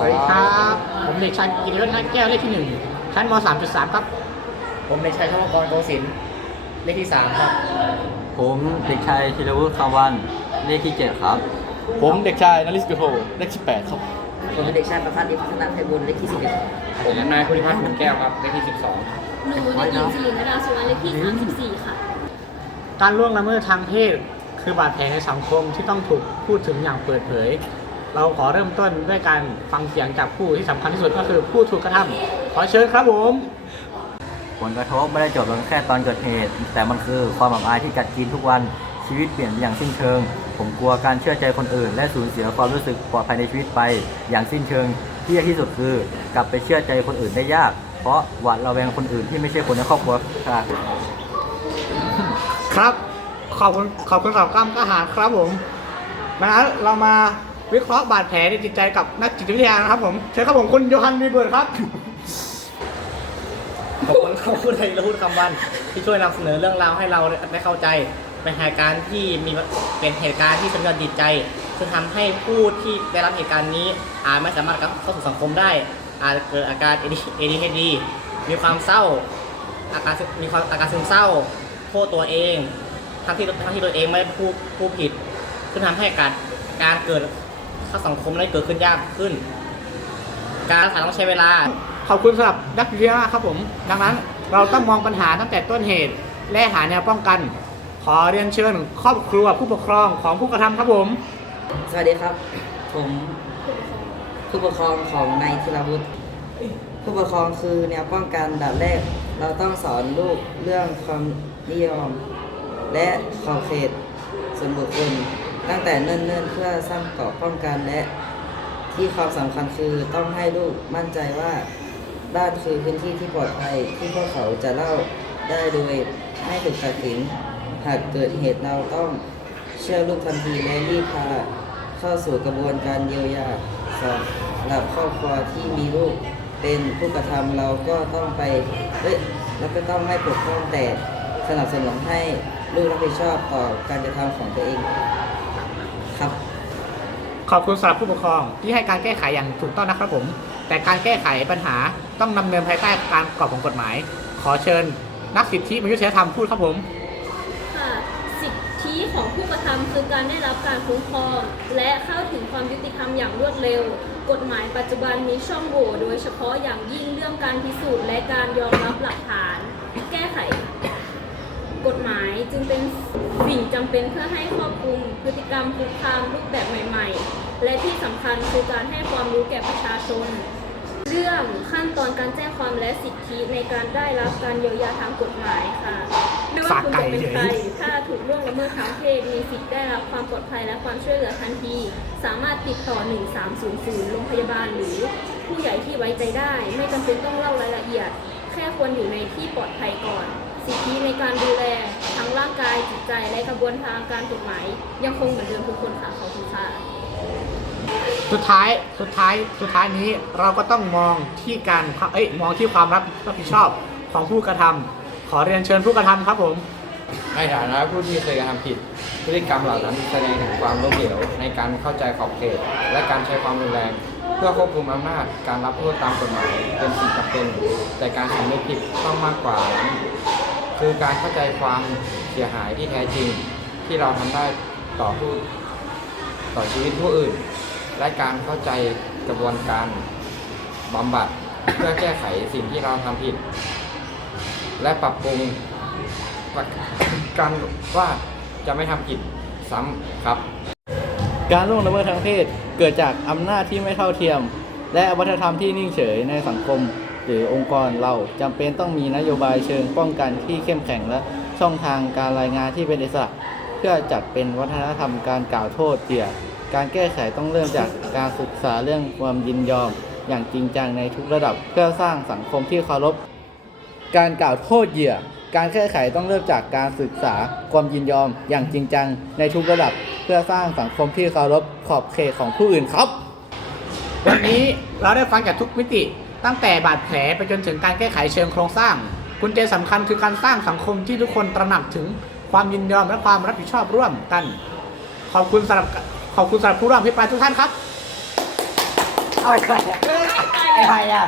วัสดีครับ ผมเด็กชายกิติวัฒน์แก้วเลขที่หนึ่งชั้นม .3.3 ครับ ผมเด็กชายชวกรโกสินทร์เลขที่สามครับ ผมเด็กชายธีรวุฒิคำวันเลขที่เจ็ดครับ ผมเด็กชายนริสกุโทเลขที่แปดครับ ผมเป็นเด็กชายประพัฒน์ดิพัฒนาไพบุญเลขที่สิบเอ็ดผมนายภูริพัฒน์บุญแก้วครับเลขที่สิบสองหนูเด็กหญิงสิรินดาสุวรรณเลขที่34ค่ะ การล่วงละเมิดทางเพศคือบาดแผลในสังคมที่ต้องถูกพูดถึงอย่างเปิดเผย เราขอเริ่มต้นด้วยการฟังเสียงจากผู้ที่สำคัญที่สุดก็คือผู้ถูกกระทำขอเชิญครับผม ผลกระทบไม่ได้จบลงแค่ตอนเกิดเหตุ แต่มันคือความอับอายที่กัดกินทุกวันชีวิตเปลี่ยนไปอย่างสิ้นเชิง ผมกลัวการเชื่อใจคนอื่น และสูญเสียความรู้สึกปลอดภัยในชีวิตไป อย่างสิ้นเชิงที่ยากที่สุดคือกลับไปเชื่อใจคนอื่นได้ยาก เพราะหวาดระแวงคนอื่นที่ไม่ใช่คนในครอบครัวค่ะ ครับ ขอบคุณขอบคุณสำหรับกล้ามกล้าหาญครับผมนะเรามา วิเคราะห์บาดแผลในจิตใจกับนักจิตวิทยานะครับผมเชิญครับผมคุณโยฮันวีเบิร์ดครับ ขอบคุณขอบคุณไทยรูดคำวันที่ช่วยนำเสนอเรื่องราวให้เราได้เข้าใจ เป็นเหตุการณ์ที่มีเป็นเหตุการณ์ที่สะเทือนจิตใจซึ่งทำให้ผู้ที่ได้รับเหตุการณ์นี้ อาจไม่สามารถกลับเข้าสู่สังคมได้ อาจเกิดอาการ ADHD มีความเศร้า อาการมีความอาการซึมเศร้าโทษตัวเองทั้งที่ทั้งที่ตัวเองไม่ได้ผู้ผู้ผิดซึ่งทำให้การการเกิด เข้าสังคมได้เกิดขึ้นยากขึ้น การรักษาต้องใช้เวลา ขอบคุณสำหรับนักวิทยาครับผม ดังนั้นเราต้องมองปัญหาตั้งแต่ต้นเหตุ และหาแนวป้องกัน ขอเรียนเชิญครอบครัวผู้ปกครองของผู้กระทำครับผม สวัสดีครับ ผมผู้ปกครองของนายธีรวุฒิผู้ปกครองคือแนวป้องกันดับแรก เราต้องสอนลูกเรื่องความนิยม และขอบเขตส่วนบุคคล ตั้งแต่เนิ่นๆ เพื่อสร้างเกราะป้องกันและ ที่ความสำคัญคือต้องให้ลูกมั่นใจว่าบ้านคือพื้นที่ที่ปลอดภัยที่พวกเขาจะเล่าได้โดยไม่ถูกตัดสินหากเกิดเหตุเราต้องเชื่อลูกทันทีและรีบพาเข้าสู่กระบวนการเยียวยาสำหรับครอบครัวที่มีลูกเป็นผู้กระทำเราก็ต้องไปเอ้ยแล้วก็ต้องไม่ปกป้องแต่สนับสนุนให้ลูกรับผิดชอบต่อการกระทำของตัวเอง ขอบคุณสำหรับผู้ปกครองที่ให้การแก้ไขอย่างถูกต้องนะครับผม แต่การแก้ไขปัญหาต้องดำเนินภายใต้การกรอบของกฎหมาย ขอเชิญนักสิทธิมนุษยธรรมพูดครับผม ค่ะสิทธิของผู้กระทำคือการได้รับการคุ้มครอง และเข้าถึงความยุติธรรมอย่างรวดเร็ว กฎหมายปัจจุบันมีช่องโหว่โดยเฉพาะอย่างยิ่งเรื่องการพิสูจน์และการยอมรับหลักฐาน แก้ไข กฎหมายจึงเป็นสิ่ งจำเป็นเพื่อให้ครอบคลุมพฤติกรรมคุกคามรูปแบบใหม่ ๆ และที่สำคัญคือการให้ความรู้แก่ประชาชน เรื่องขั้นตอนการแจ้งความและสิทธิในการได้รับการเยียวยาทางกฎหมายค่ะไม่ว่าคุณจะเป็นใครถ้าถูกล่วงละเมิดทางเพศมีสิทธิ์ได้รับความปลอดภัยและความช่วยเหลือทันที สามารถติดต่อ 1300 โรงพยาบาลหรือผู้ใหญ่ที่ไว้ใจได้ ไม่จำเป็นต้องเล่ารายละเอียด แค่ควรอยู่ในที่ปลอดภัยก่อน สิทธิในการดูแลทั้งร่างกายจิตใจและกระบวนทางการกฎหมาย ยังคงเหมือนเดิมทุกคนค่ะขอบคุณค่ะสุดท้ายสุดท้ายสุดท้ายนี้เราก็ต้องมองที่การเอ้ยมองที่ความรับรับผิดชอบของผู้กระทำขอเรียนเชิญผู้กระทำครับผม ในฐานะผู้ที่เคยกระทำผิด พฤติกรรมเหล่านั้นแสดงถึงความล้มเหลวในการเข้าใจขอบเขต และการใช้ความรุนแรง เพื่อควบคุมอำนาจการรับโทษตามกฎหมายเป็นสิ่งจำเป็น แต่การสำนึกผิดต้องมากกว่านั้น คือการเข้าใจความเสียหายที่แท้จริงที่เราทำได้ต่อผู้ต่อชีวิตผู้อื่น และการเข้าใจกระบวนการบำบัดเพื่อแก้ไขสิ่งที่เราทำผิด และปรับปรุงกันว่าจะไม่ทำผิดซ้ำครับ การล่วงละเมิดทางเพศเกิดจากอำนาจที่ไม่เท่าเทียม และวัฒนธรรมที่นิ่งเฉยในสังคม หรือองค์กรเราจำเป็นต้องมีนโยบายเชิงป้องกันที่เข้มแข็งและช่องทางการรายงานที่เป็นอิสระ เพื่อจัดเป็นวัฒนธรรมการกล่าวโทษเหยื่อการแก้ไขต้องเริ่มจากการศึกษาเรื่องความยินยอม อย่างจริงจังในทุกระดับเพื่อสร้างสังคมที่เคารพการกล่าวโทษเหยื่อ การแก้ไขต้องเริ่มจากการศึกษาความยินยอม อย่างจริงจังในทุกระดับ เพื่อสร้างสังคมที่เคารพขอบเขตของผู้อื่นครับ วันนี้เราได้ฟังจากทุกมิติ ตั้งแต่บาดแผลไปจนถึงการแก้ไขเชิงโครงสร้าง กุญแจสำคัญคือการสร้างสังคมที่ทุกคนตระหนักถึงความยินยอมและความรับผิดชอบร่วมกัน ขอบคุณสำหรับขอบคุณสำหรับผู้ร่วมอภิปรายทุกท่านครับ เอาไปไอ้ไผ่อะไอ้ไผ่อะ